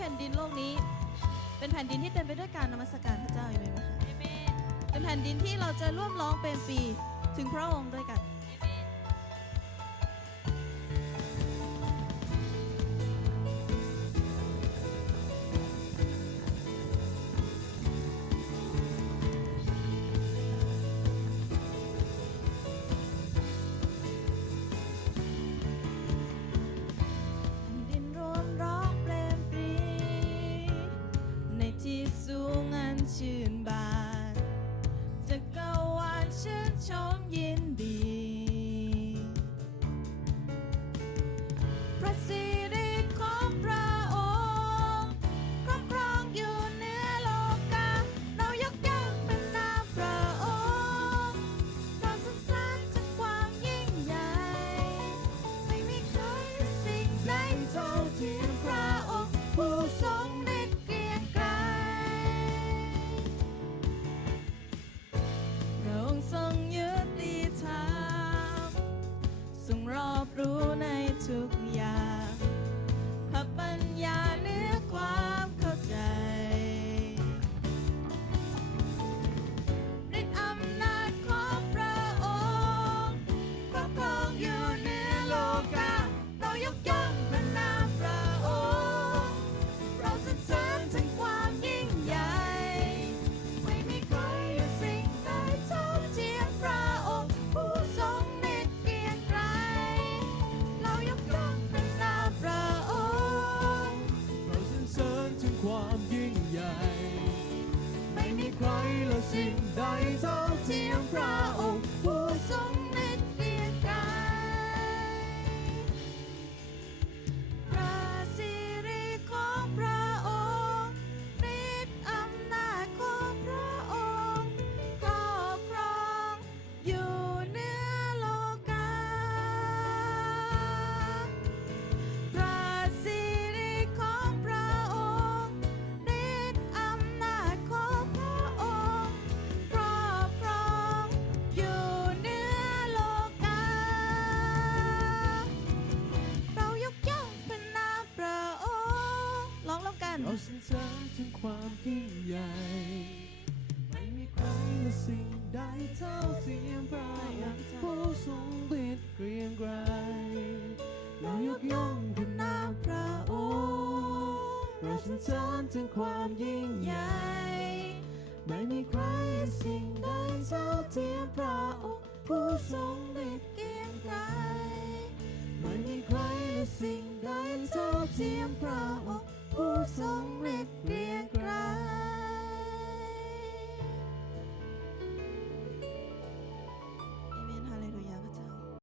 แผ่นดินโลกนี้ เป็นแผ่นดินที่เต็มไปด้วยการนมัสการพระเจ้าอยู่ไหมคะเป็นแผ่นดินที่เราจะร่วมร้องเป็นปีถึงพระองค์ด้วยกัน ชื่นบานจะกวานชื่นชมยินดี ความยิ่งใหญ่ ไม่มีใครและสิ่งใดเท่าเทียมพระองค์ผู้ทรง เราสรรเสริญถึงความยิ่งใหญ่ ไม่มีใครและสิ่งใดเท่าเทียมพระองค์ผู้ทรงฤทธิ์เกรียงไกรเรายกย่องพระนามพระองค์เราสรรเสริญถึงความยิ่งใหญ่ ไม่มีใครสิ่งใดเท่าเทียมพระองค์ผู้ทรงฤทธิ์เกรียงไกรไม่มีใครและสิ่งใดเท่าเทียมพระองค์ ผู้ทรงฤทธิ์